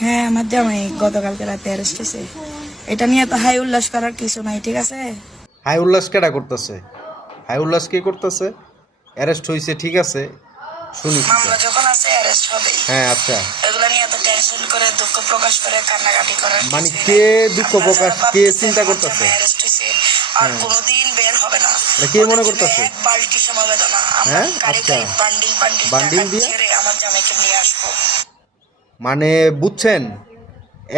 হ্যাঁ আমার জামাই গতকালকে রাতে অ্যারেস্ট হয়েছে। এটা নিয়ে তো হাই উল্লাস করার কিছু নাই, ঠিক আছে? হাই উল্লাস কেডা করতেছে? হাই উল্লাস কে করতেছে? অ্যারেস্ট হয়েছে ঠিক আছে, শুনি তো। মামলা যখন আছে অ্যারেস্ট হবে। হ্যাঁ আচ্ছা, এগুলা নিয়ে তো টেনশন করে দুঃখ প্রকাশ করে কান্নাকাটি করার মানে কিছুই কে নাই। দুঃখ আপনারা প্রকাশ, যারা কে ভাবতেছেন চিন্তা আমার করতেছে? জামাই অ্যারেস্ট হয়েছে আর হ্যাঁ, কোনোদিন বের হবে না, এটা কে মনে ওদের জন্য করতেছে? এক বালতি সমবেদনা আমরা হ্যাঁ কারি আচ্ছা, কারি বান্ডিল বান্ডিল টাকা বান্ডিল দিয়া, ছেড়ে আমার জামাইকে নিয়ে আসবো। মানে বুঝছেন,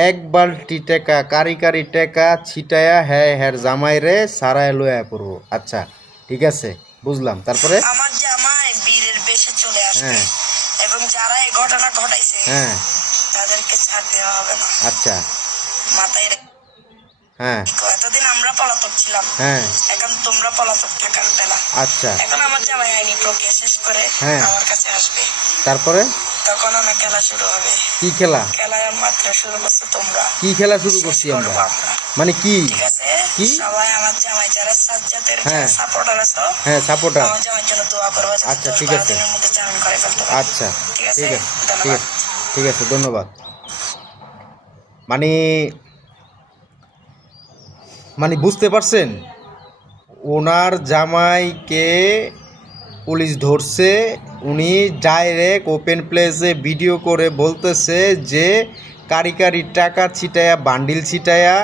এক বালতি টাকা কারি কারি টাকা ছিটায়া হ্যাঁ হ্যার জামাইরে সারায় লয়া পড়বো। আচ্ছা ঠিক আছে, বুঝলাম। তারপরে? আমার জামাই বীরের বেশে চলে আসবে হ্যাঁ এবং যারা এই ঘটনা ঘটাইছে হ্যাঁ তাদেরকে ছাড় দেওয়া হবে না। আচ্ছা মাথায় হ্যাঁ রেখো, এতদিন আমরা পলাতক ছিলাম, হ্যাঁ এখন তোমরা পলাতক থাকার বেলা। আচ্ছা এখন আমার জামাই আইনি প্রক্রিয়া শেষ করে হ্যাঁ, আমার কাছে আসবে, তারপরে তখন আমার খেলা শুরু হবে। কি খেলা? খেলা মাত্র শুরু করছো তোমরা, কি খেলা শুরু শেষ করছি আমরা? করবো আমরা। মানে কি? ঠিক আছে? কি? সবাই আমার জামাই যারা সাজ্জাদের হ্যাঁ যারা সাপোর্টার আছো, হ্যাঁ সাপোর্টার। আমার জামাইয়ের জন্য দোয়া করবো যাতে আচ্ছা 10 ঠিক 12 আছে, দিনের মধ্যে জামিন করে ফেলতে পারি। আচ্ছা ঠিক আছে? ঠিক আছে, ঠিক ধন্যবাদ। আছে, ঠিক আছে, ধন্যবাদ। মানে মানে বুঝতে পারছেন, ওনার জামাইকে পুলিশ ধরছে, উনি ডাইরেক্ট ওপেন প্লেসে ভিডিও করে বলতেছে যে কারি কারি টাকা ছিটায়া বান্ডিল ছিটায়া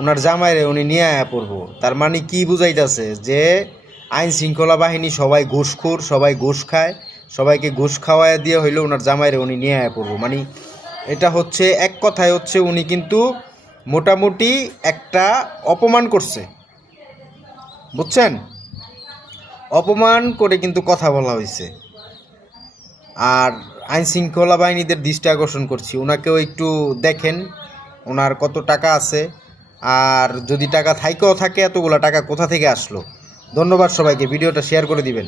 ওনার জামাইরে উনি নিয়ে আয়া পড়বো। তার মানে কি বুঝাইতেছে যে আইন শৃঙ্খলা বাহিনী সবাই ঘুষখোর, সবাই ঘুষ খায়, সবাইকে ঘুষ খাওয়ায় দিয়ে হইলে ওনার জামাইরে উনি নিয়ে আয়া পড়বো। মানে এটা হচ্ছে এক কথায় হচ্ছে উনি কিন্তু মোটামুটি একটা অপমান করছে, বুঝছেন? অপমান করে কিন্তু কথা বলা হয়েছে। আর আইন শৃঙ্খলা বাহিনীদের দৃষ্টি আকর্ষণ করছি, ওনাকেও একটু দেখেন ওনার কত টাকা আছে, আর যদি টাকা থাইকেও থাকে এতগুলা টাকা কোথা থেকে আসলো। ধন্যবাদ সবাইকে, ভিডিওটা শেয়ার করে দিবেন।